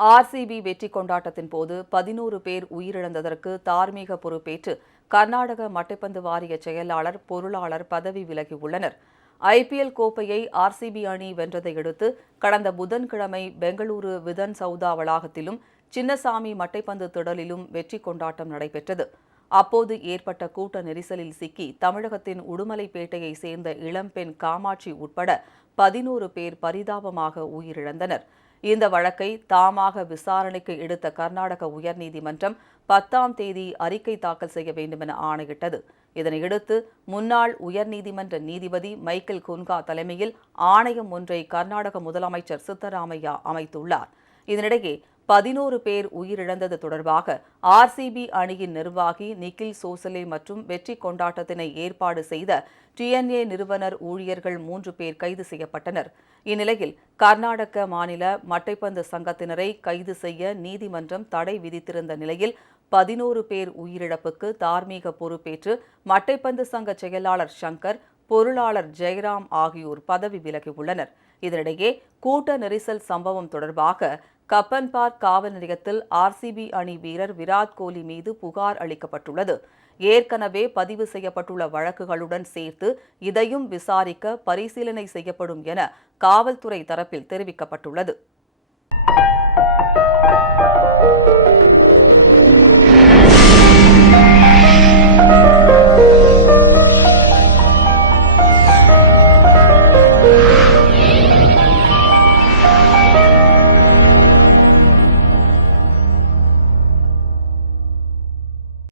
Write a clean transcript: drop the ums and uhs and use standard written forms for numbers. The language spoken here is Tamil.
ஆர்சிபி வெற்றி கொண்டாட்டத்தின் போது 11 பேர் உயிரிழந்ததற்கு தார்மீக பொறுப்பேற்று கர்நாடக மட்டைப்பந்து வாரிய செயலாளர், பொருளாளர் பதவி விலகியுள்ளனர். ஐபிஎல் கோப்பையை ஆர்சிபி அணி வென்றதையடுத்து கடந்த புதன்கிழமை பெங்களூரு விதன் சவுதா வளாகத்திலும் சின்னசாமி மட்டைப்பந்து திடலிலும் வெற்றி கொண்டாட்டம் நடைபெற்றது. அப்போது ஏற்பட்ட கூட்ட நெரிசலில் சிக்கி தமிழகத்தின் உடுமலைப்பேட்டையை சேர்ந்த இளம்பெண் காமாட்சி உட்பட 11 பேர் பரிதாபமாக உயிரிழந்தனர். இந்த வழக்கை தாமாக விசாரணைக்கு எடுத்த கர்நாடக உயர்நீதிமன்றம் 10ஆம் தேதி அறிக்கை தாக்கல் செய்ய வேண்டுமென ஆணையிட்டது. இதனையடுத்து முன்னாள் உயர்நீதிமன்ற நீதிபதி மைக்கேல் குன்கா தலைமையில் ஆணையம் ஒன்றை கர்நாடக முதலமைச்சர் சித்தராமையா அமைத்துள்ளார். இதனிடையே 11 பேர் உயிரிழந்தது தொடர்பாக ஆர்சிபி அணியின் நிர்வாகி நிக்கில் சோசலே மற்றும் வெற்றி கொண்டாட்டத்தினை ஏற்பாடு செய்த டிஎன்ஏ நிறுவனர் ஊழியர்கள் 3 பேர் கைது செய்யப்பட்டனர். இந்நிலையில் கர்நாடக மாநில மட்டைப்பந்து சங்கத்தினரை கைது செய்ய நீதிமன்றம் தடை விதித்திருந்த நிலையில் 11 பேர் உயிரிழப்புக்கு தார்மீக பொறுப்பேற்று மட்டைப்பந்து சங்க செயலாளர் சங்கர், பொருளாளர் ஜெயராம் ஆகியோர் பதவி விலகியுள்ளனர். இதனிடையே கூட்ட நெரிசல் சம்பவம் தொடர்பாக கப்பன் பார்க் காவல் நிலையத்தில் ஆர்சிபி அணி வீரர் விராட் கோலி மீது புகார் அளிக்கப்பட்டுள்ளது. ஏற்கனவே பதிவு செய்யப்பட்டுள்ள வழக்குகளுடன் சேர்த்து இதையும் விசாரிக்க பரிசீலனை செய்யப்படும் என காவல்துறை தரப்பில் தெரிவிக்கப்பட்டுள்ளது.